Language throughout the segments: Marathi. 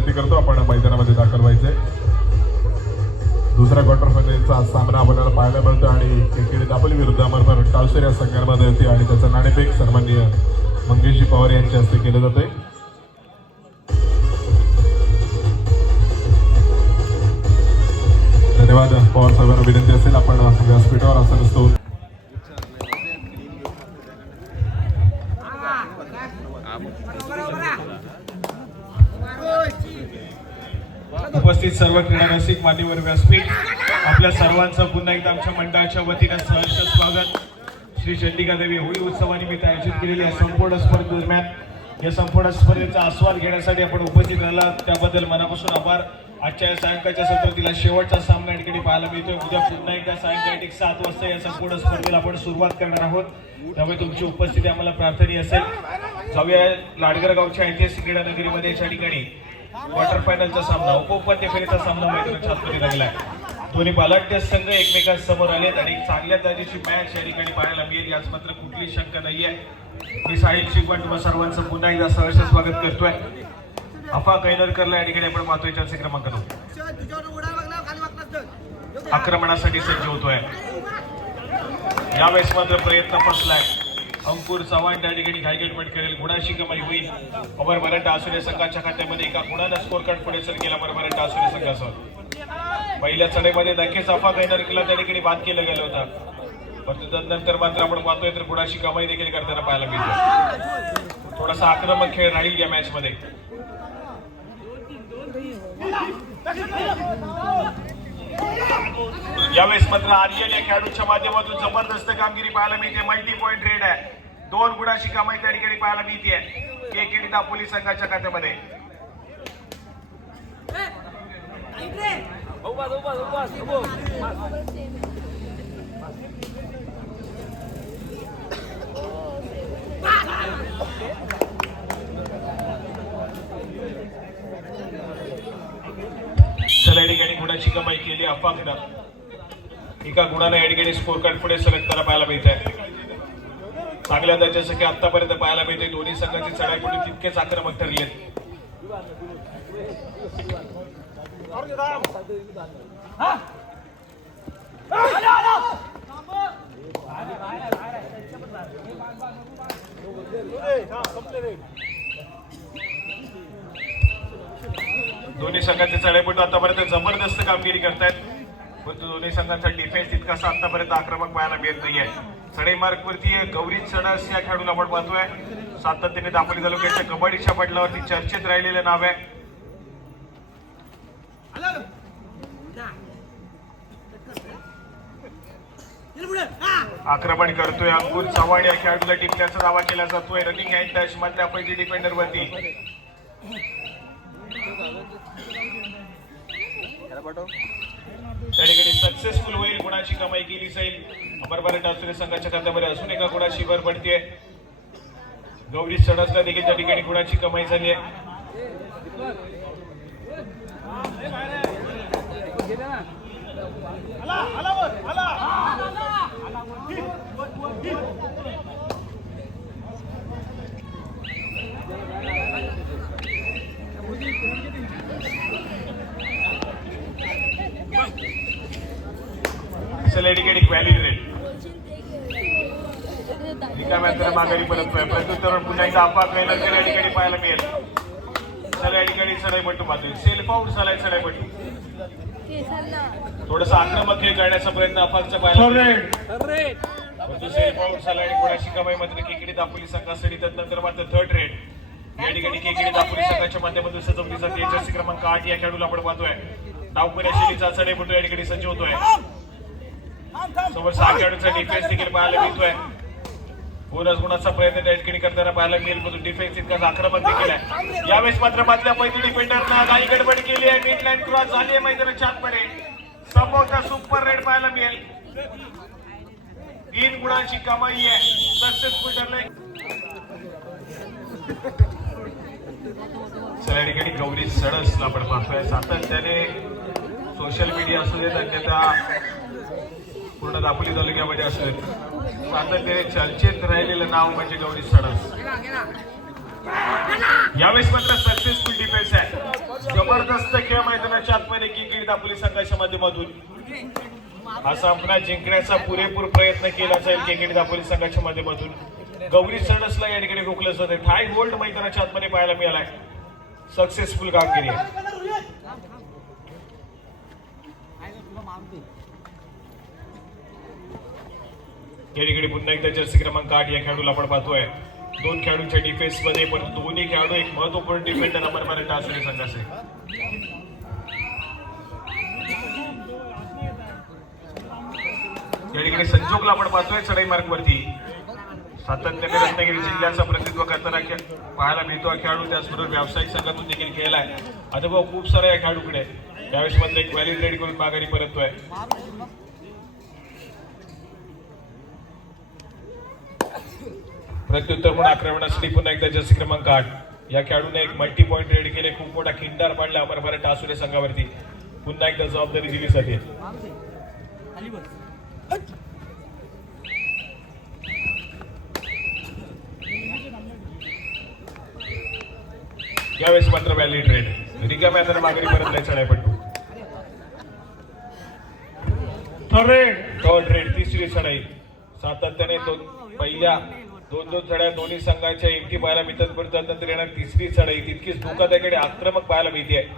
विनंती करतो आपण मैदानामध्ये दाखल व्हायचे। दुसरा क्वार्टर फायनलचा सामना आपल्याला पाहायला मिळतो आणि केकेडी दापोली विरुद्ध अमरफर टाळसर या संघांमध्ये होती आणि त्याचा नाणेफेक सन्माननीय मंगेशजी पवार यांच्या हस्ते केले जाते। धन्यवाद पवार साहेबांना विनंती असेल आपण व्यासपीठावर असं नसतो। उपस्थित सर्व क्रीडा रसिक मान्यवर व्यासपीठ आपल्या सर्वांचं पुन्हा एकदा आमच्या मंडळाच्या वतीने सहर्ष स्वागत। श्री चंडिका देवी होळी उत्सवानिमित्त आयोजित केलेल्या संपूर्ण स्पर्धेदरम्यान या संपूर्ण स्पर्धेचा आस्वाद घेण्यासाठी आपण उपस्थित राहिला त्याबद्दल मनापासून आभार। आजच्या सायंकाळच्या सत्रातील शेवटचा सामना या ठिकाणी पाहायला मिळतोय। उद्या पुन्हा एकदा सायंकाळी 7 वाजता या संपूर्ण स्पर्धेला आपण सुरुवात करणार आहोत, त्यामुळे तुमची उपस्थिती आम्हाला प्रार्थनीय असेल। जाऊया लाडगर गावच्या ऐतिहासिक क्रीडा नगरीमध्ये या ठिकाणी क्वार्टर फायनलचा सामना उपांत्य फेरीचा सामना मैदानात छातपणी लागलाय। दोन्ही बलाढ्य संघ एकमेकांसमोर आलेत आणि चांगल्या दर्जाची मॅच या ठिकाणी पाहायला मिळेल याच मात्र कुठलीही शंका नाहीये। मी साहिल शिकवण तुम्हा सर्वांचं पुन्हा एकदा सहर्ष स्वागत करतोय। अफा कैनरकरला या ठिकाणी आपण पाहतोय चर्चे क्रमांक 9 आक्रमणासाठी सज्ज होतोय। यावेळेस मात्र प्रयत्न फसलाय। अंकुर चव्हाण त्या ठिकाणी घाईगडबड करेल, गुणाची कमाई होईल। अमर मराठा आसुरे संघाच्या खात्यामध्ये एका गुणानं स्कोर कार्ड पुढे सर केला अमर मराठा आसुरे संघासह। पहिल्या चढाईमध्ये नक्कीच अफा कैनरकरला त्या ठिकाणी बाद केलं गेलं होतं, परंतु त्यानंतर मात्र आपण पाहतोय तर गुणाची कमाई देखील करताना पाहायला मिळते। थोडासा आक्रमक खेळ राहील या मॅच मध्ये। यावेळेस मात्र आर्यन या खेळाडूच्या माध्यमातून जबरदस्त कामगिरी पाहायला मिळते। मल्टी पॉइंट रेड आहे, 2 गुणाची कमाई त्या ठिकाणी पाहायला मिळते केकेडी दापोली संघाच्या खात्यामध्ये। चला या ठिकाणी गुणाची कमाई केली अफाकडं, एका गुणाने या ठिकाणी स्कोर कार्ड पुढे सरकताना पाहायला मिळत आहे। चांगल्या दर्जाचं की आतापर्यंत पाहायला मिळते। दोन्ही संघांची चढाईपुढे तितकेच आक्रमक ठरली आहेत। दोन्ही संघांचे चढाईपटू आतापर्यंत जबरदस्त कामगिरी करतायत, परंतु दोन्ही संघांचा डिफेन्स तितकासा आतापर्यंत आक्रमक पाहायला मिळत नाहीये। चढाई मार्ग वरती गौरी चढस या खेळाडूला आपण पाहतोय, सातत्याने दापोली तालुक्याच्या कबड्डीच्या पटलावरती चर्चेत राहिलेलं नाव आहे। आक्रमण करतोय अंकुर चव्हाण या खेळाडूला टिपण्याचा दावा केला जातोय। रनिंग हँड टच मधल्या पहिली डिफेंडर वरती त्या ठिकाणी सक्सेसफुल होईल, गुणाची कमाई केली जाईल। अमर मराठा आसुरे संघाच्या खात्यामध्ये असून एका गुणाची भर पडते। गौरी सडसला देखील त्या ठिकाणी गुणाची कमाई झाली आहे। चला या ठिकाणी व्हॅलिड रेड रिकाम्या माघारी परततोय, प्रत्युत्तर पुन्हा एकदा अफा कैनरकर या ठिकाणी पाहायला मिळेल। चला या ठिकाणी चढाईपट्टू पाहतोय, सेल्फ आउट झालाय चढाईपट्टू। थोडासा आक्रमक खेळ करण्याचा प्रयत्न अफाचा पाहायला मिळेल, सेल्फ आउट झालाय आणि गुणाची कमाई मात्र केकेडी दापोली संघासाठी। त्यानंतर मात्र थर्ड रेड या ठिकाणी केकेडी दापोली संघाच्या माध्यमातून सजवली जाते। जर्सी क्रमांक 8 या खेळाडूला आपण पाहतोय, डावखुऱ्या शैलीचा चढाईपट्टू या ठिकाणी सज्ज होतोय। समोर 6 खेळाडूंचा डिफेन्स देखील पाहायला मिळतोय। बोनस गुणाचा प्रयत्न त्या ठिकाणी करताना पाहायला मिळेल, परंतु डिफेन्स इतकाच आक्रमक देखील आहे। यावेळेस मात्र मधल्या पहिली डिफेंडरना काही गडबड केली आहे, मिड लाईन क्रॉस झाली आहे मैदानाच्या आतमध्ये। समोरचा सुपर रेड पाहायला मिळेल, 3 गुणांची कमाई आहे, सक्सेसफुल ठरले। चला ठिकाणी गौरी सडसला आपण पाहतोय, सातत्याने सोशल मीडिया असू देत अन्यथा पूर्ण दापोली तालुक्यामध्ये असू देत सातत्याने चर्चेत राहिलेलं नाव म्हणजे गौरी सडस। यावेळेस मात्र सक्सेसफुल डिफेन्स आहे. जबरदस्त खेळ मैदानाच्या आतमध्ये किंकिणी दापोली संघाच्या माध्यमातून हा सामना जिंकण्याचा पुरेपूर प्रयत्न केला जाईल. किंकिणी दापोली संघाच्या माध्यमातून गौरी सडसला या ठिकाणी रोखलं जाते. हाय होल्ड मैदानाच्या आतमध्ये पाहायला मिळालाय. सक्सेसफुल कामगिरी आहे. या ठिकाणी पुन्हा एकदा जर्सी क्रमांक 8 या खेळाडूला आपण पाहतोय. दोन खेळाडूंच्या डिफेन्स मध्ये पण दोन्ही खेळाडू एक महत्वपूर्ण डिफेंडर नंबर मारे टासुरी संघाचे. या ठिकाणी संजोगला आपण पाहतोय चढाई मार्ग वरती सातत्याने रत्नागिरी जिल्ह्याचं प्रतिनिधित्व करताना पाहायला मिळतो. हा खेळाडू त्याचबरोबर व्यावसायिक संघातून देखील खेळलाय. अनुभव खूप सारा या खेळाडूकडे. त्यावेळेस मात्र एक व्हॅलिड रेड करून माघारी परततोय. प्रत्युत्तर म्हणून आक्रमणासाठी पुन्हा एकदा जर्सी क्रमांक 8 या खेळाडूने एक मल्टी पॉइंट रेड केले. खूप मोठा खिंडार पाडला अमरभर टासुरे संघावरती. पुन्हा एकदा जबाबदारी दिली जाते. यावेळेस मात्र व्हॅलिड रेड रिकाम्या तर माघारी परतलाय चढाईपट्टू. थर्ड रेड तिसरी चढाई. सातत्याने पहिल्या दोन चढाई दोन्ही संघाच्या एकटी पाहायला मिळतात. त्यानंतर येणार तिसरी चढाई तितकीच धोकादायक आक्रमक पाहायला मिळते.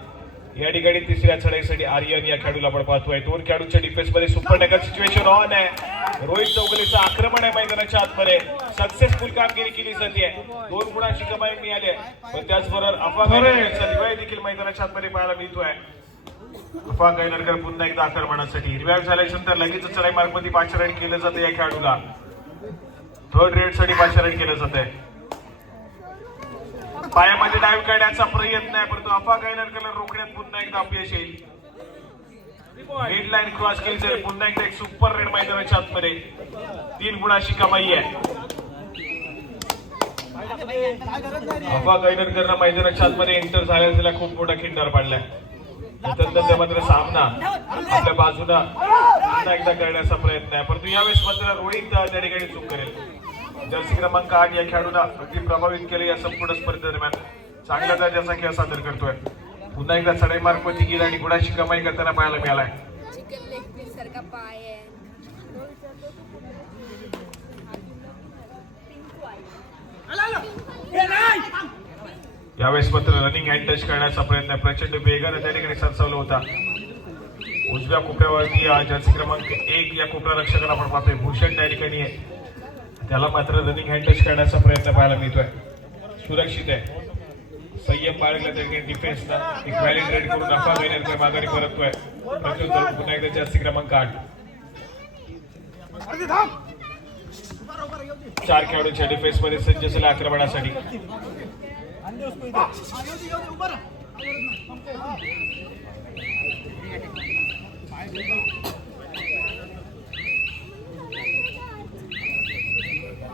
या ठिकाणी तिसऱ्या चढाईसाठी आर्यन या खेळाडूला आपण पाहतोय. दोन खेळाडूंच्या डिफेन्स मध्ये सुपर टॅकल सिच्युएशन ऑन आहे. रोहित चौगुलेचं आक्रमण आहे मैदानाच्या आतमध्ये. सक्सेसफुल कामगिरी केली जाते. 2 गुणांची कमाई मिळाली आहे. पण त्याचबरोबर अफवा रिवाय देखील मैदानाच्या आतमध्ये पाहायला मिळतोय. अफवा गायनरकर पुन्हा एकदा आक्रमणासाठी रिवाय झाल्यानंतर लगेच चढाई मार्ग मध्ये पाचारण केलं जातं. या खेळाडूला थर्ड रेड साठी पाचारण केलं जात आहे. पायामध्ये डाईव्ह करण्याचा प्रयत्न आहे परंतु अफवा गायनरकरला रोखण्यात पुन्हा एकदा अपयश येईल. हेड लाईन क्रॉस केली तर पुन्हा एकदा एक सुपर रेड मैदानाच्या आतमध्ये 3 गुणाची कमाई आहे. अफवा गायनरकरला मैदानाच्या आतमध्ये एंटर झाल्यास त्याला खूप मोठा खिंडार पाडलाय. त्यानंतर मात्र सामना आपल्या बाजूला पुन्हा एकदा करण्याचा प्रयत्न आहे परंतु यावेळेस मात्र रोहित त्या ठिकाणी चूक करेल. जर्सी क्रमांक 8 या खेळाडूला अगदी प्रभावित केले. या संपूर्ण स्पर्धेदरम्यान चांगल्या दर्जाचा खेळ सादर करतोय. पुन्हा एकदा चढाई मार्ग वरती गेला आणि गुणाची कमाई करताना पाहायला मिळालाय. यावेळेस मात्र रनिंग हँड टच करण्याचा प्रयत्न प्रचंड वेगाने त्या ठिकाणी सरसावला होता. उजव्या कोपऱ्यावरती जर्सी क्रमांक 1 या कोपरा रक्षकाला आपण पाहतोय भूषण त्या ठिकाणी आहे. त्याला मात्र रनिंग हँड टच करण्याचा प्रयत्न पाहायला मिळतोय. सुरक्षित आहे. संयम बाळगला त्या ठिकाणी डिफेन्सला एक व्हॅलिड रेड करून अफवा गायनरकर माघारी परततोय. प्रत्युत्तर पुन्हा एकदा जर्सी क्रमांक 8 4 खेळाडूंच्या डिफेन्स मध्ये सज्ज झाले आक्रमणासाठी.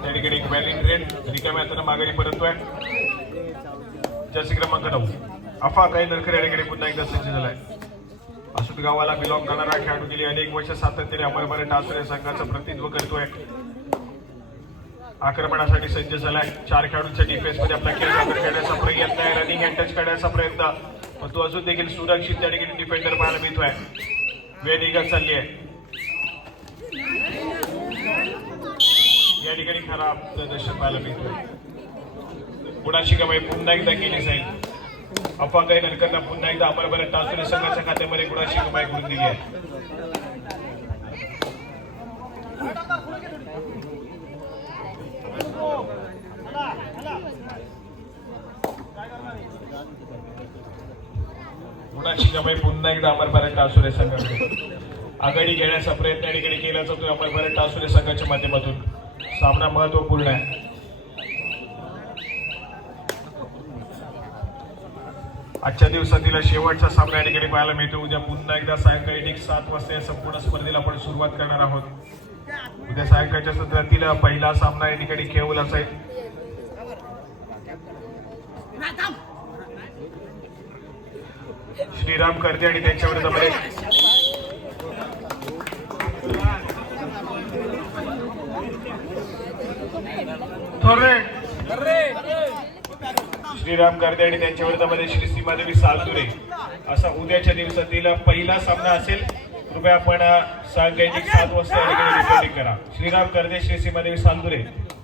त्या ठिकाणी एक व्हॅलिड रेड रिकाम्या माघारी परततोय. जर्सी क्रमांक 9 अफवा गायनरकर या ठिकाणी पुन्हा एकदा सज्ज झालाय. असूद गावाला बिलॉंग करणारा खेळाडू गेली अनेक वर्ष सातत्याने अमरभर टासुरे संघाचं प्रतिनिधित्व करतोय. आक्रमणासाठी सज्ज झालाय. 4 खेळाडूंच्या डिफेन्स मध्ये आपला खेळ सादर करण्याचा प्रयत्न आहे. रनिंग हँड टच करण्याचा प्रयत्न पण तो अजून देखील सुरक्षित त्या ठिकाणी डिफेंडर पाहायला मिळतोय. वेळ निघत चालली आहे. या ठिकाणी खराब प्रदर्शन पाहायला मिळतोय. गुणाची कमाई पुन्हा एकदा केली जाईल. अफवा गायनरकरला पुन्हा एकदा अमरभर टासुरे संघाच्या खात्यामध्ये गुणाची कमाई करून दिली आहे. गुणाची कमाई पुन्हा एकदा अमरभर टासुरे संघाकडे. आघाडी घेण्याचा प्रयत्न या ठिकाणी केला जातो अमरभर टासुरे संघाच्या माध्यमातून. सामना महत्वपूर्ण आहे. आजच्या दिवसातील शेवटचा सामना या ठिकाणी पाहायला मिळतो. उद्या पुन्हा एकदा सायंकाळी ठीक 7 वाजता या संपूर्ण स्पर्धेला आपण सुरुवात करणार आहोत. उद्या सायंकाळच्या सत्रातील पहिला सामना या ठिकाणी खेळवला जाईल. श्रीराम करते आणि त्यांच्या विरोधामध्ये थोरे श्रीराम गर्दे आणि त्यांच्या विरोधामध्ये श्री सीमादेवी सालदुरे असा उद्याच्या दिवसातील पहिला सामना असेल. कृपया आपण सायंकाळी 7 वाजता या ठिकाणी रिपोर्टिंग करा. श्रीराम गर्दे श्री सीमादेवी सालदुरे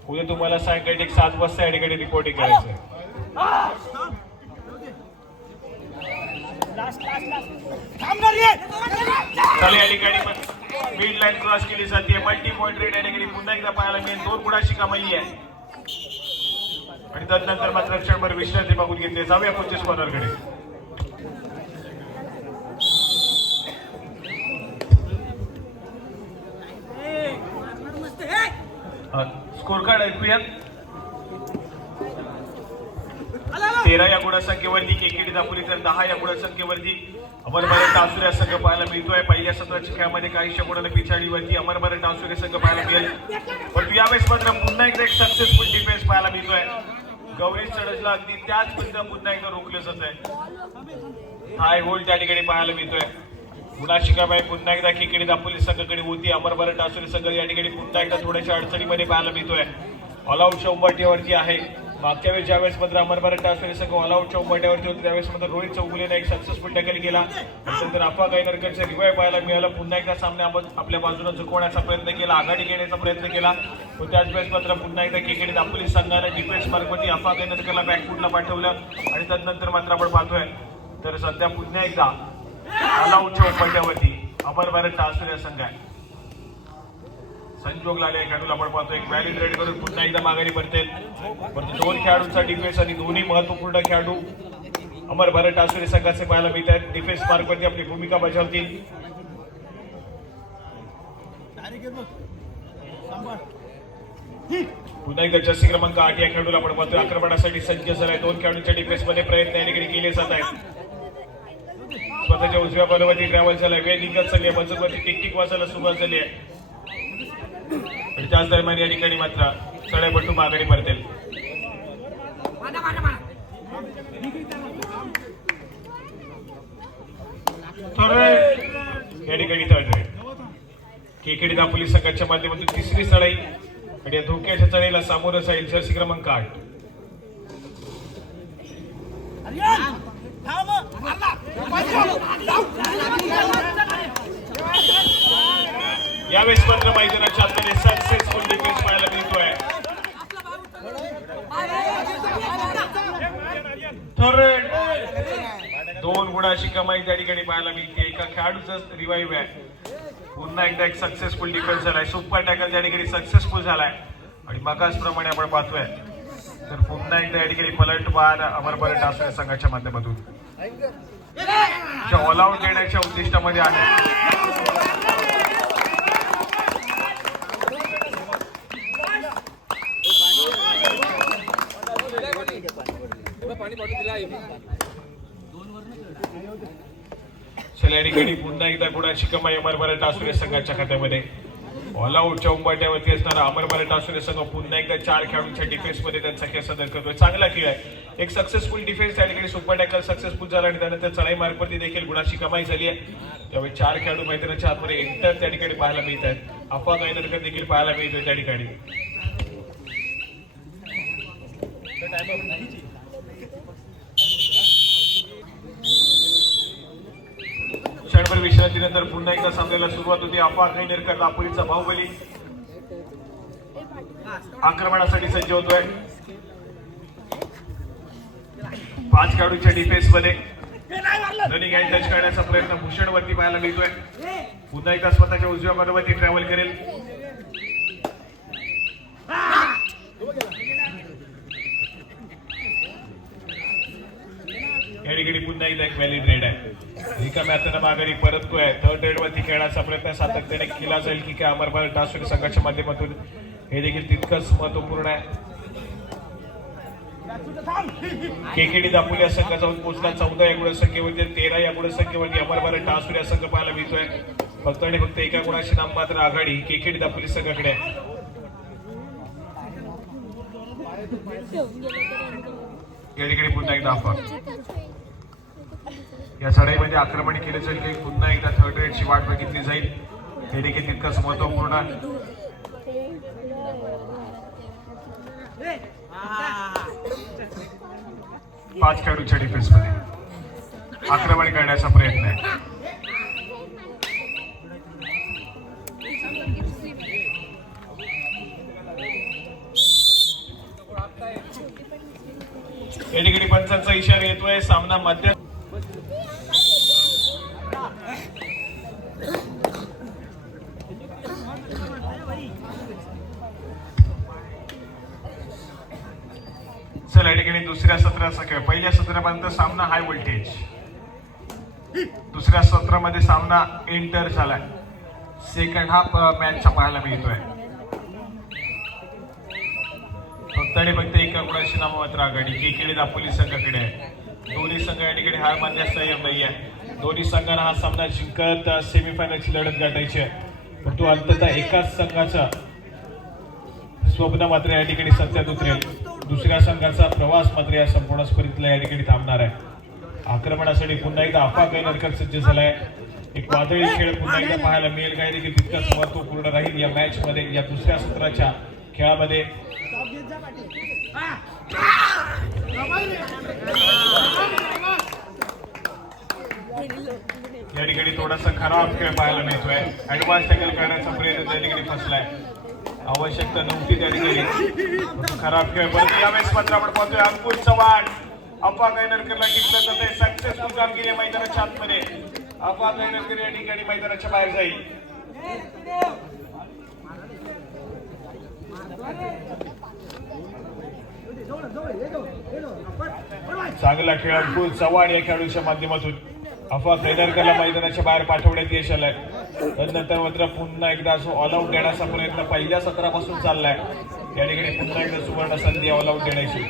उद्या तुम्हाला सायंकाळी 7 वाजता या ठिकाणी रिपोर्टिंग करायचं आहे. चला या ठिकाणी मिड लाईन क्रॉस केली जाते. मल्टी पॉइंट रेड या ठिकाणी पुन्हा एकदा पाहायला मिळेल. 2 गुणाची कमाई आहे आणि त्यानंतर मात्र क्षणभर विश्रांती मागून घेतली. जाऊया पुढच्या स्कॉररकडे. स्कोर कार्ड ऐकूयात. 13 या गुणसंख्येवरती केकेडी दापोली तर 10 या गुणसंख्येवरती अमरभरत टासुरे संघ पाहायला मिळतोय. पहिल्या सत्राच्या खेळामध्ये काही गुणांनी पिछाडीवरती अमरभरत टासुरे संघ पाहायला मिळेल. परंतु यावेळेस मात्र पुन्हा एकदा एक सक्सेसफुल डिफेन्स पाहायला मिळतोय. गौरी चढजला अगदी त्याच पद्धतीने पुन्हा एकदा रोखलं जात आहे. हाय होल्ड त्या ठिकाणी पाहायला मिळतोय. गुणाशिकाबाई पुन्हा एकदा केकेडी दापोली संघाकडे होती. अमरभरत टासुरे संघ या ठिकाणी पुन्हा एकदा थोड्याशा अडचणीमध्ये पाहायला मिळतोय. ऑलआउटच्या उंबरठ्यावरती आहे. मागच्या वेळेस ज्यावेळेस मात्र अमरभरत टासुरे संघ ऑलआउटच्या उंबरठ्यावरती होते त्यावेळेस मात्र रोहित चौगुलेने एक सक्सेसफुल टॅकल केला. नंतर अफवा गायनरकरचा रिवाइव पाहायला मिळाला. पुन्हा एकदा सामने आपल्या बाजूने झुकवण्याचा प्रयत्न केला, आघाडी घेण्याचा प्रयत्न केला. पण त्याच वेळेस मात्र पुन्हा एकदा केकेडी दापोली संघाने डिफेन्स मार्गवरती अफवा गायनरकरला बॅकफुटला पाठवलं आणि त्यानंतर मात्र आपण पाहतोय तर सध्या पुन्हा एकदा ऑलआउटच्या उंबरठ्यावरती अमरभरत टासुरे संघ आहे. संजोग लाले खेळाडूला आपण पाहतो एक व्हॅलिड रेड करून पुन्हा एकदा माघारी पडतील. परंतु 2 खेळाडूंचा डिफेन्स आणि दोन्ही महत्वपूर्ण खेळाडू अमरभरत टासुरे संघाचे पाहायला मिळत आहेत. डिफेन्स मार्कवरती आपली भूमिका बजावतील. पुन्हा एकदा जर्सी क्रमांक 8 या खेळाडूला आपण पाहतोय आक्रमणासाठी सज्ज झालाय. 2 खेळाडूंच्या डिफेन्स मध्ये प्रयत्न या ठिकाणी केले जात आहेत. स्वतःच्या उजव्या बाजूवरती ट्रॅव्हल झालाय. वेळ निघत चालली आहे. मजूरवरती टिकटिक वाजायला सुरुवात झाली आहे आणि त्याच दरम्यान या ठिकाणी मात्र चढाईपट्टू माघारी पडतील. या ठिकाणी थर्ड रेड केकेडी दापोली संघाच्या माध्यमातून तिसरी चढाई आणि या धोक्याच्या चढाईला सामोरं जाईल जर्सी क्रमांक 8. यावेळेस मात्र मैदानाच्या आतमध्ये सक्सेसफुल डिफेन्स पाहायला मिळतोय. थर्ड 2 गुणाची कमाई त्या ठिकाणी पाहायला मिळते. एका खेळाडूचा रिवाइव्ह आहे. पुन्हा एकदा एक सक्सेसफुल डिफेन्स झालाय. सुपर टॅकल त्या ठिकाणी सक्सेसफुल झालाय आणि मगाचप्रमाणे आपण पाहतोय तर पुन्हा एकदा या ठिकाणी पलटवार अमरभरत टासुरे संघाच्या माध्यमातून ऑल आउट देण्याच्या उद्दिष्टामध्ये आहे. चला या ठिकाणी पुन्हा एकदा गुणाची कमाई अमरभरत टासुरे संघाच्या खात्यामध्ये. ऑल आउटच्या उंबरठ्यावरती असणारा अमरभरत टासुरे संघ पुन्हा एकदा 4 खेळाडूंच्या डिफेन्स मध्ये त्यांचा खेळ सादर करतोय. चांगला खेळ आहे. एक सक्सेसफुल डिफेन्स त्या ठिकाणी सुपर टॅकल सक्सेसफुल झाला आणि त्यानंतर चढाई मार्गवरती देखील गुणाची कमाई झाली आहे. त्यावेळी 4 खेळाडू मैदानाच्या आतमध्ये एंटर त्या ठिकाणी पाहायला मिळत आहेत. अफवा गायनरकर देखील पाहायला मिळतोय त्या ठिकाणी. क्षणभर विश्रांतीनंतर पुन्हा एकदा सामन्याला सुरुवात होती. अफवा गायनरकर दापोलीचा बाहुबली आक्रमणासाठी सज्ज होतोय. 5 खेळाडूंच्या डिफेन्स मध्ये रनिंग हँड टच करण्याचा प्रयत्न भूषणवरती पाहायला मिळतोय. पुन्हा एकदा स्वतःच्या उजव्या बाजूवरती ट्रॅव्हल करेल. या ठिकाणी पुन्हा एकदा एक व्हॅलिड रेड आहे. एका मॅथनं माघारी परततोय. थर्ड रेड वरती खेळण्याचा प्रयत्न सातत्याने केला जाईल की काय अमरभरत टासुरे संघाच्या माध्यमातून हे देखील तितकंच महत्वपूर्ण आहे. केकेडी दापोली या संघ जाऊन पोहोचला 14 या गुणसंख्येवरती 13 या गुणसंख्येवरती अमरभरत टासुरे या संघ पाहायला मिळतोय. फक्त आणि फक्त एका गुणाची नाममात्र आघाडी केकेडी दापोली संघाकडे आहे. या ठिकाणी पुन्हा एकदा अफवा या चढाईमध्ये आक्रमण केले जाईल की पुन्हा एकदा थर्ड रेडची वाट बघितली जाईल हे देखील तितकंच महत्वपूर्ण आहे. 5 खेळाडूच्या डिफेन्स मध्ये आक्रमण करण्याचा प्रयत्न आहे. या ठिकाणी पंचांचा इशारा येतोय. सामना मध्य चला या ठिकाणी दुसऱ्या सत्राचा खेळ. पहिल्या सत्रापर्यंत सामना हाय व्होल्टेज, दुसऱ्या सत्रामध्ये सामना एंटर झालाय. सेकंड हाफ मॅचचा पाहायला मिळतोय. फक्त आणि फक्त एका गुणाची नाममात्र आघाडी केकेडी दापोली संघाकडे आहे. दोन्ही संघ या ठिकाणी हार मानण्यास संयम नाही आहे. दोन्ही संघांना हा सामना जिंकत सेमीफायनलची लढत गाठायची आहे. परंतु अंततः एकाच संघाचा स्वप्न मात्र या ठिकाणी सत्यात उतरेल. दुसऱ्या संघाचा प्रवास मात्र या संपूर्ण स्पर्धेतला या ठिकाणी थांबणार आहे. आक्रमणासाठी पुन्हा एकदा आफा कैनरकर सज्ज झालाय. एक वादळी खेळ पुन्हा एकदा पाहायला मिळेल काय देखील तितकंच महत्वपूर्ण राहील या मॅच मध्ये, या दुसऱ्या सत्राच्या खेळामध्ये. या ठिकाणी थोडासा खराब खेळ पाहायला मिळतोय. ऍडव्हान्स टॅकल करण्याचा प्रयत्न त्या ठिकाणी फसलाय. आवश्यकता नव्हती त्या ठिकाणी खराब खेळ. परंतु यावेळेस मात्र आपण पाहतोय अंकुश चव्हाण अफा कैनरकरला टिपलं जाते. सक्सेसफुल कामगिरी मैदानाच्या आतमध्ये. अफा कैनरकर या ठिकाणी मैदानाच्या बाहेर जाईल. चांगला खेळ अंकुश चव्हाण या खेळाडूच्या माध्यमातून अफा कैनरकरला मैदानाच्या बाहेर पाठवण्यात यश आलंय. त्यानंतर मात्र पुन्हा एकदा ऑल आउट देण्याचा प्रयत्न पहिल्या सत्रापासून चाललाय. या ठिकाणी पुन्हा एकदा सुवर्ण संधी ऑल आउट देण्याची.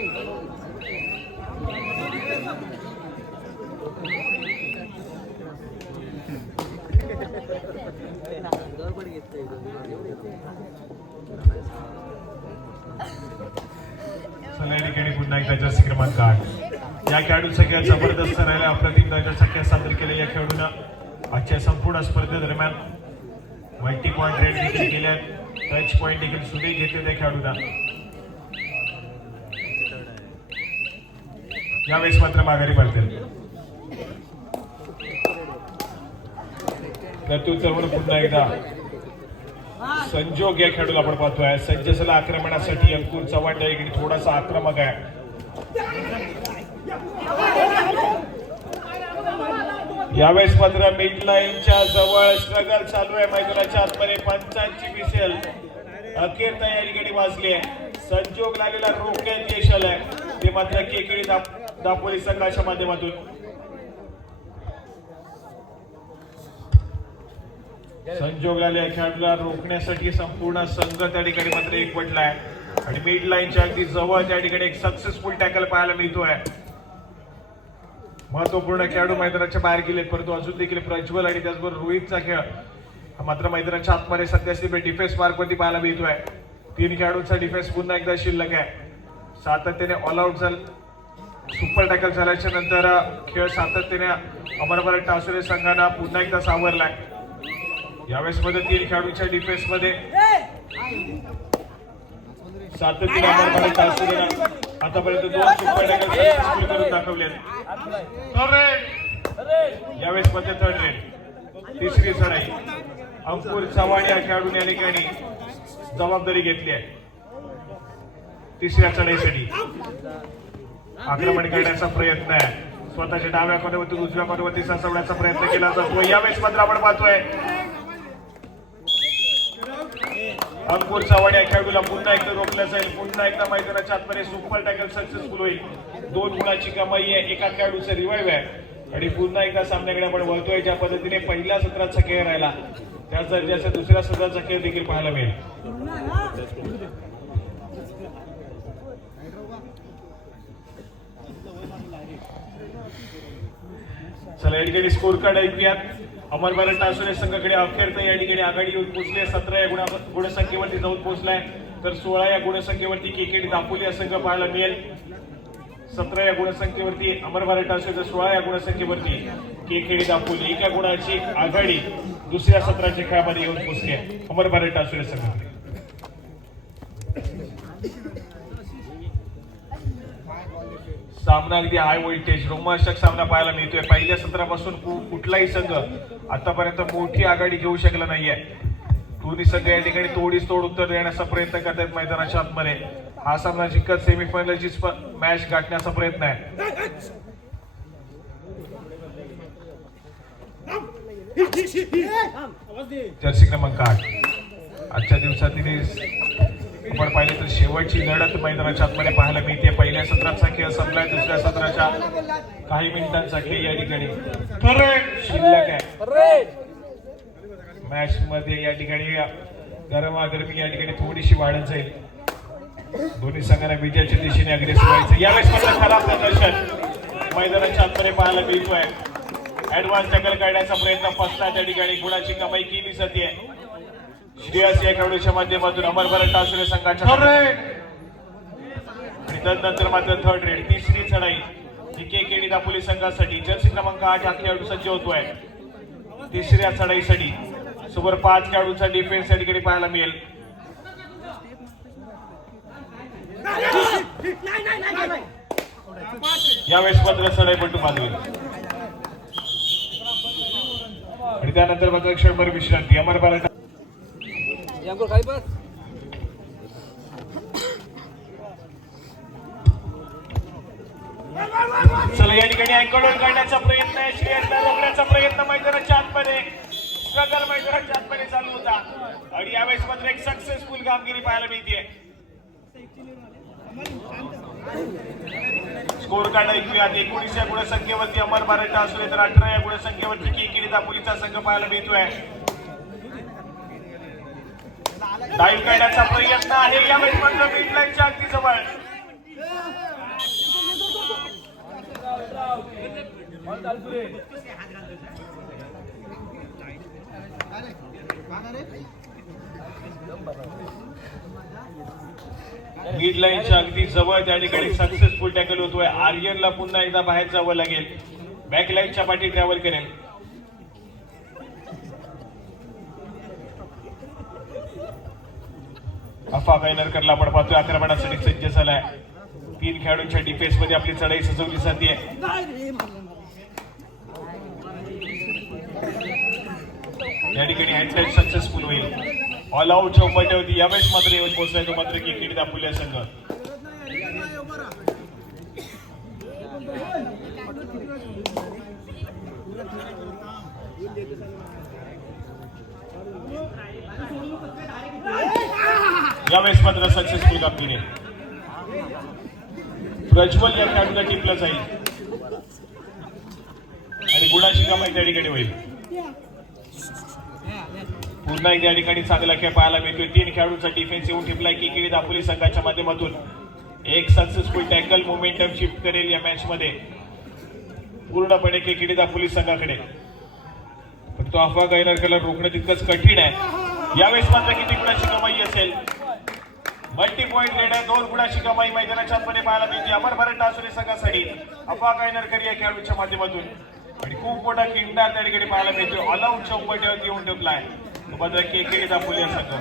या ठिकाणी पुन्हा एकदा जर्सी क्रमांक 8 या खेळाडूचा खेळ जबरदस्त राहिला. अप्रतिम दर्जाचा खेळ सादर केले या खेळाडूनं. आजच्या संपूर्ण स्पर्धेदरम्यान मल्टी पॉइंट रेट देखील केल्या. टच पॉइंट देखील सुरेख घेतले त्या खेळाडूंना. यावेळेस मात्र माघारी पडतील. प्रत्युत्तर म्हणून पुन्हा एकदा संजोग या खेळाडूला आपण पाहतोय. सज्ज आक्रमणासाठी अंकुश चव्हाण या ठिकाणी थोडासा आक्रमक आहे. यावेळेस मात्र मिड लाईनच्या जवळ स्ट्रगल चालू आहे मैदानाच्या आतमध्ये. पंचांची मिसेल अखेर या ठिकाणी वाजली आहे. संजोग लागलेला रोखण्यात यश आलंय. ते मात्र केकेडी दापोली संघाच्या माध्यमातून. संजोग लागलेल्या खेळाडूला रोखण्यासाठी संपूर्ण संघ त्या ठिकाणी मात्र एकवटलाय. आणि मिड लाईनच्या अगदी जवळ त्या ठिकाणी एक सक्सेसफुल टॅकल पाहायला मिळतोय. महत्वपूर्ण खेळाडू मैदानाच्या बाहेर गेलेत, परंतु अजून देखील प्रज्वल आणि त्याचबरोबर रोहितचा खेळ मात्र मैदानाच्या आतमध्ये सध्या डिफेन्स मार्कवरती पाहायला मिळतोय. 3 खेळाडूंचा डिफेन्स पुन्हा एकदा शिल्लक आहे. सातत्याने ऑल आउट झाला. सुपर टॅकल झाल्याच्या नंतर खेळ सातत्याने अमरभरत टासुरे संघानं पुन्हा एकदा सावरलाय. यावेळेस मध्ये 3 खेळाडूंच्या डिफेन्स मध्ये सातत्याने अमरभरत टासुरेनं आतापर्यंत 2 सुपर टॅकल सक्सेसफुल करून दाखवले. यावेळेस मध्ये थर्ड रेड. तिसरी चढाई अंकुश चव्हाण या खेळाडूने या ठिकाणी जबाबदारी घेतली आहे. तिसऱ्या चढाईसाठी आक्रमण करण्याचा प्रयत्न आहे. स्वतःच्या डाव्या कोणावरती उजव्या कोणावरती ससवण्याचा प्रयत्न केला जातो. यावेळेस मात्र आपण पाहतोय अंकुश चव्हाण या खेळाडूला पुन्हा एकदा रोखलं जाईल. पुन्हा एकदा मैदानाच्या आतमध्ये सुपर टॅकल सक्सेसफुल होईल. 2 गुणाची कमाई आहे. एका खेळाडूचं रिवाइव्ह आहे. आणि पुन्हा एकदा सामन्याकडे आपण वळतोय. ज्या पद्धतीने पहिल्या सत्राचा खेळ राहिला त्याच दर्जाचा दुसऱ्या सत्राचा खेळ देखील पाहायला मिळेल. चला या ठिकाणी स्कोर कार्ड ऐकूयात. अमरभरत टासुरे संघाकडे अखेर या ठिकाणी आघाडी येऊन पोहोचले. 17 या गुणसंख्येवरती जाऊन पोहोचलाय. तर 16 या गुणसंख्येवरती केकेडी दापोली हा संघ पाहायला मिळेल. 17 या गुणसंख्येवरती अमरभरत टासुरे, 16 या गुणसंख्येवरती केकेडी दापोली. एका गुणाची आघाडी दुसऱ्या सत्राच्या खेळामध्ये येऊन पोहोचली आहे अमरभरत टासुरे संघाकडे. सामना अगदी हाय व्होल्टेज रोमांचक सामना पाहायला मिळतोय. पहिल्या सत्रापासून कुठलाही संघ आतापर्यंत मोठी आघाडी घेऊ शकला नाहीये. दोन्ही संघ या ठिकाणी तोडीस तोड उत्तर देण्याचा प्रयत्न करतात मैदानाच्या आतमध्ये. हा सामना जिंकत सेमीफायनलची मॅच गाठण्याचा प्रयत्न आहे. जर्सी क्रमांक 8 आजच्या दिवसातील आपण पाहिले तर शेवटची लढत मैदानाच्या आतमध्ये पाहायला मिळते. पहिल्या सत्राचा खेळ संपलाय. दुसऱ्या सत्राच्या काही मिनिटांचा खेळ या ठिकाणी शिल्लक आहे. मॅच मध्ये या ठिकाणी गरमागरमी या ठिकाणी थोडीशी वाढत जाईल. दोन्ही संघांना विजयाच्या दिशेने अग्रेसर व्हायचं. यावेळेस मात्र खराब प्रदर्शन मैदानाच्या आतमध्ये पाहायला मिळतोय. ऍडव्हान्स टॅकल काढण्याचा प्रयत्न फसला. त्या ठिकाणी गुणाची कमाई केली जाते. श्रेयस या खेळाडूच्या माध्यमातून अमर भारत टासुरे संघाच्या आणि त्यानंतर मात्र थर्ड रेड तिसरी चढाई केकेडी दापोली संघासाठी. जर्सी क्रमांक 8 हा खेळाडू सज्ज होतोय तिसऱ्या चढाईसाठी. सोबत 5 खेळाडूंचा डिफेन्स या ठिकाणी पाहायला मिळेल. यावेळेस मात्र चढाई पट्टू बांधवेल आणि त्यानंतर मात्र क्षणभर विश्रांती. अमर भारत चला या ठिकाणी अँकलवर काढण्याचा प्रयत्न आहे. श्रेयसला रोखण्याचा प्रयत्न मैदानाच्या आतमध्ये स्ट्रगल मैदानाच्या आतमध्ये चालू होता आणि यावेळेस मात्र एक सक्सेसफुल कामगिरी पाहायला मिळते. स्कोर कार्ड ऐकूयात. 19 या गुणसंख्येवरती अमर भारत टासुरे तर 18 या गुणसंख्येवरती केकेडी दापोलीचा संघ पाहायला मिळतोय. डाईव्ह करण्याचा प्रयत्न आहे. यावेळेस मात्र मिड लाईनच्या अगदी जवळ मिड लाईनच्या अगदी जवळ त्या ठिकाणी सक्सेसफुल टॅकल होतोय. आर्यनला पुन्हा एकदा बाहेर जावं लागेल. बॅक लाईनच्या पाठी ट्रॅव्हल करेल. अफा गायनरकरला आपण पाहतोय आक्रमणासाठी सज्ज झालाय. 3 खेळाडूंच्या डिफेन्स मध्ये आपली चढाई सजवली जाते. या ठिकाणी हँडटच सक्सेसफुल होईल. ऑल आउट चौपटे होती. यावेळेस मात्र येऊन पोहोचलाय तो मात्र केकेडी दापोली संघ. यावेळेस मात्र सक्सेसफुल कामगिरी. प्रज्वल या खेळाडूला टिपलं जाईल आणि गुणाची कमाई त्या ठिकाणी होईल. पुन्हा एकदा या ठिकाणी चांगला खेळ पाहायला मिळतोय. 3 खेळाडूंचा डिफेन्स येऊन टिपलाय केकेडी दापोली संघाच्या माध्यमातून. एक सक्सेसफुल टॅकल मोमेंटम शिफ्ट करेल या मॅच मध्ये पूर्णपणे केकेडी दापोली संघाकडे. पण तो अफवा गायनरकरला रोखणं तितकंच कठीण आहे. यावेळेस मात्र किती गुणाची कमाई असेल. मल्टी पॉइंट रेड आहे. 2 गुणाची कमाई मैदानाच्या आतमध्ये पाहायला मिळते अमर भारत टासुरे संघासाठी अफवा गायनरकर या खेळाडूच्या माध्यमातून. आणि खूप मोठा किंडा त्या ठिकाणी पाहायला मिळतो. ऑल आउट चौपट्यावरती येऊन ठेवलाय तो मात्र केकेडी दापोली संघ.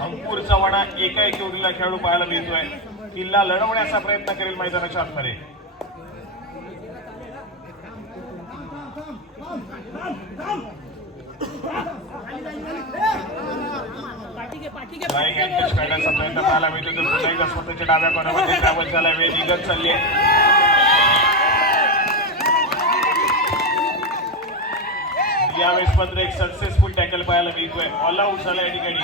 अंकुर चव्हाणा एकाएकी उरलेला खेळाडू पाहायला मिळतोय. किल्ला लढवण्याचा प्रयत्न करेल मैदानाच्या आतमध्ये. करण्याचा प्रयत्न पाहायला मिळतो. तर पुन्हा एकदा स्वतःच्या डाव्या कोणामध्ये ट्रॅव्हल झाला. वेळ निघत चालली आहे. यावेळेस मात्र एक सक्सेसफुल टॅकल पाहायला मिळतोय. ऑल आउट झाला या ठिकाणी.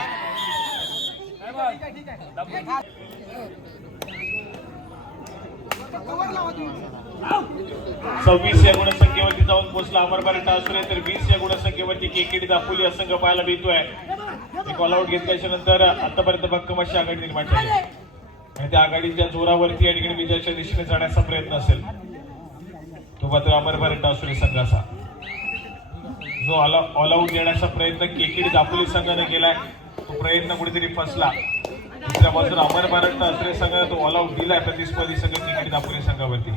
26 या गुणसंख्येवरती जाऊन पोहोचला अमर भारत टासुरे तर 20 या गुणसंख्येवरती केकेडी दापोली संघ पाहायला मिळतोय. एक ऑल आउट घेतल्याच्या नंतर आतापर्यंत भक्कम अशी आघाडी निर्माण झाली आणि त्या आघाडीच्या जोरावरती या ठिकाणी विजयाच्या दिशेने जाण्याचा प्रयत्न असेल तो मात्र अमर भारत टासुरे संघाचा. जो ऑल आउट देण्याचा प्रयत्न केकेडी दापोली संघाने केलाय तो प्रयत्न कुठेतरी फसला. दुसऱ्या बाजूला अमर भारत टासुरे संघाने तो ऑल आउट दिलाय प्रतिस्पर्धी संघ केकेडी दापोली संघावरती.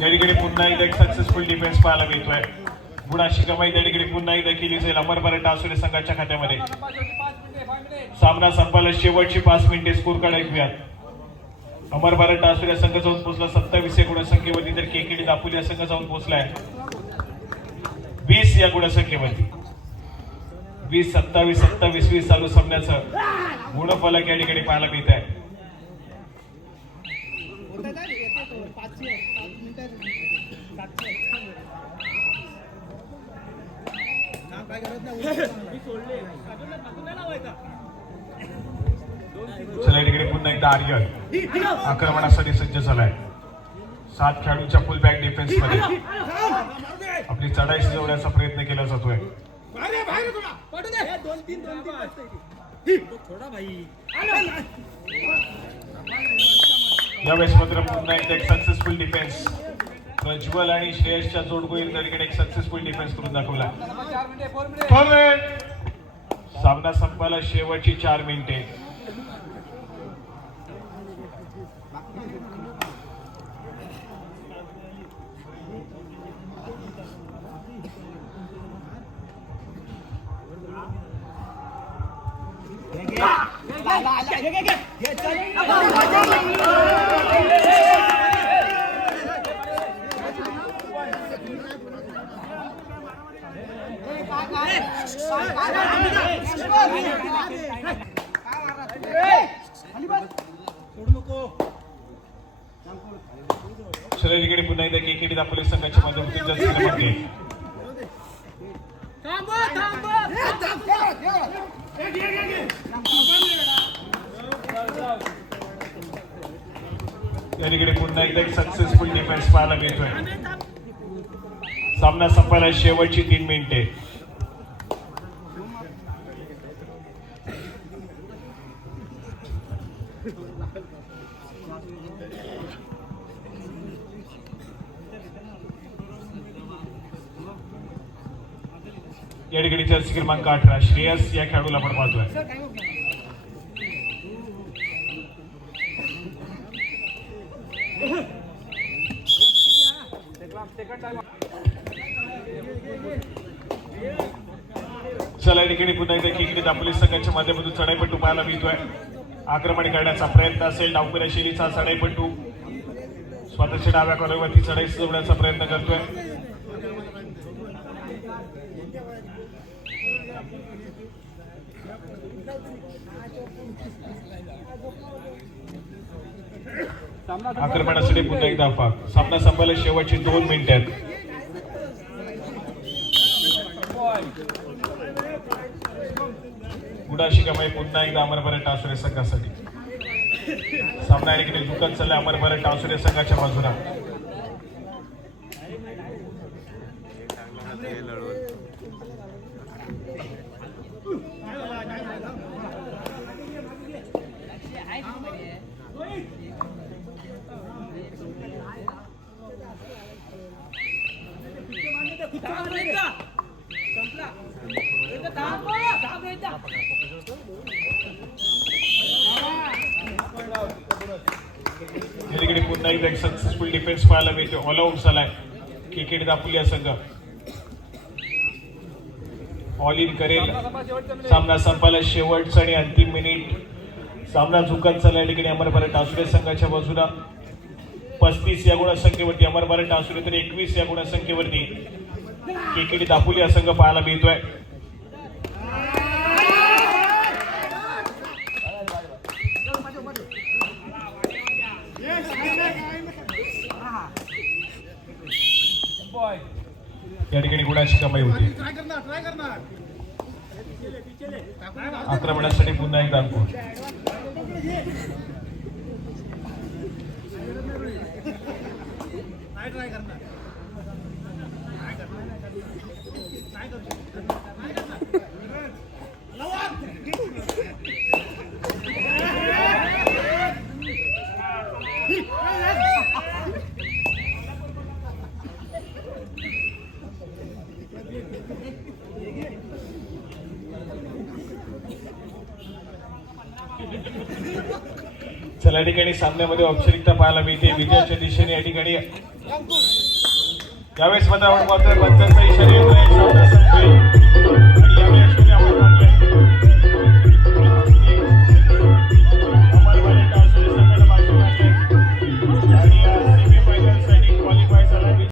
या ठिकाणी पुन्हा एकदा एक सक्सेसफुल डिफेन्स पाहायला मिळतोय. गुणाशी कमाई त्या ठिकाणी पुन्हा एकदा केली जाईल अमरभरत टासुरे संघाच्या खात्यामध्ये. सामना संपायला शेवटची 5 मिनिटे. स्कोर कार्ड ऐकूयात. अमरभरत टासुरे संघ जाऊन पोहोचला 27 या गुणसंख्येवरती, तर केकेडी दापोली या संघ जाऊन पोहोचलाय 20 या गुणसंख्येवरती. 20, 27, 27, 20 चालू सामन्याचं गुणफलक या ठिकाणी पाहायला मिळत आहे. चला या ठिकाणी पुन्हा एकदा आर्यन आक्रमणासाठी सज्ज झालाय. 7 खेळाडूंच्या फुल बॅक डिफेन्स मध्ये आपली चढाई शिजवण्याचा प्रयत्न केला जातोय. यावेळेस मात्र पुन्हा एकदा एक सक्सेसफुल डिफेन्स. प्रज्वल आणि श्रेयसच्या जोडगोळीत त्या ठिकाणी एक सक्सेसफुल डिफेन्स करून दाखवला. सामना संपायला शेवटची 4 मिनिटे. शरीर पुन्हा एकदा केकेडी दापोली संघाच्या माध्यमातून जर्सी या ठिकाणी पुन्हा एकदा एक सक्सेसफुल डिफेन्स पाहायला मिळतोय. सामना संपायला शेवटची 3 मिनिटे. या ठिकाणी जर्सी क्रमांक 18 श्रेयस या खेळाडूला आपण पाहतोय. चला या ठिकाणी पुन्हा एकदा केकेडी दापोली संघाच्या माध्यमातून चढाईपट्टू पाहायला मिळतोय. आक्रमण करण्याचा प्रयत्न असेल. डावकऱ्या शैलीचा चढाईपट्टू स्वतःच्या डाव्या कॉलरवरती चढाई सुचवण्याचा प्रयत्न करतोय. आक्रमणासाठी पुन्हा एकदा फाक. सामना संपायला शेवटची 2 मिनिटे आहेत. गुणाशी कमाई पुन्हा एकदा अमरभरत टासुरे संघासाठी. सामना या ठिकाणी झुकत चाललाय अमरभरत टासुरे संघाच्या बाजूला. तिकडे पुन्हा एकदा एक सक्सेसफुल डिफेन्स पाहायला मिळते. ऑल आउट झालाय केकेडी दापोली या संघ. ऑल इन करेल. सामना संपायला शेवटचा आणि अंतिम मिनिट. सामना झुकत चालला या ठिकाणी अमरभरत टासुरे संघाच्या बाजूला. 35 या गुणसंख्येवरती अमरभरत टासुरे, तर 21 या गुणसंख्येवरती केकेडी दापोली हा संघ पाहायला मिळतोय. या ठिकाणी गुणाची कमाई होती. आक्रमणासाठी पुन्हा एकदा अंकुर. चला या ठिकाणी सामन्यामध्ये औपचारिकता पाहायला मिळते विजयाच्या दिशेने या ठिकाणी यावेळेस मात्र आपण पाहतोय पंचांचा इशारा येतोय सामना संपेल आणि या मॅचमध्ये आपण पाहतोय